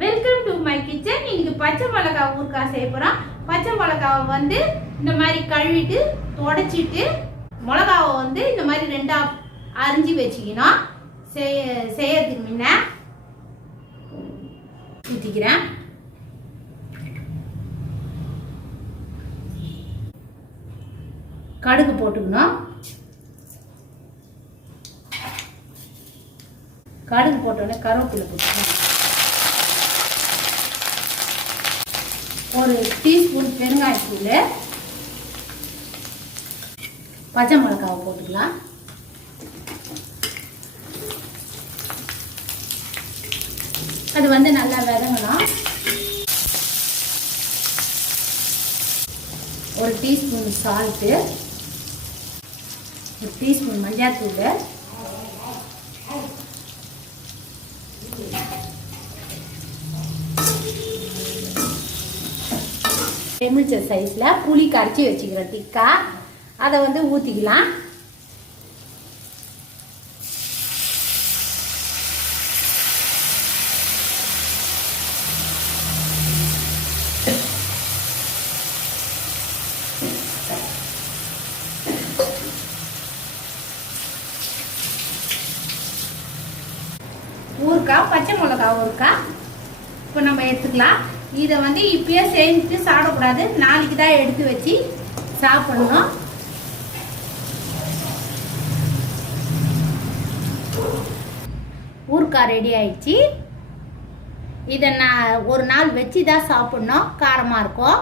Welcome to my kitchen. இன்னைக்கு பச்சை மிளகாய் ஊறுகாய் செய்ய போகிறோம். பச்சை மிளகாவை வந்து இந்த மாதிரி கழுவிட்டு தொடச்சிட்டு மிளகாவை வந்து இந்த மாதிரி ரெண்டாக அரிஞ்சு வச்சுக்கணும். செய்யறதுக்கு முன்ன ஊற்றிக்கிறேன். கடுகு போட்டுக்கணும். கடுகு போட்டோடனே கருவேப்பிலை போட்டுக்கணும். ஒரு டீஸ்பூன் பெருங்காயத்தூள், பச்சை மிளகாவை போட்டுக்கலாம். அது வந்து நல்லா வதங்கணும். ஒரு டீஸ்பூன் சால்ட்டு, ஒரு டீஸ்பூன் மஞ்சள்தூள், எலுமிச்சை சைஸில் புளி கரைச்சி வச்சுக்கிறேன் திக்கா. அதை வந்து ஊற்றிக்கலாம். ஊறுகாய் பச்சை மிளகாய் ஊறுகாய் இப்போ நம்ம எடுத்துக்கலாம். இதை வந்து இப்பயே செஞ்சுட்டு சாப்பிடக்கூடாது, நாளைக்கு தான் எடுத்து வச்சு சாப்பிடணும். ஊறுகாய் ரெடி ஆயிடுச்சு. இதை நான் ஒரு நாள் வச்சு தான் சாப்பிடணும், காரமாக இருக்கும்.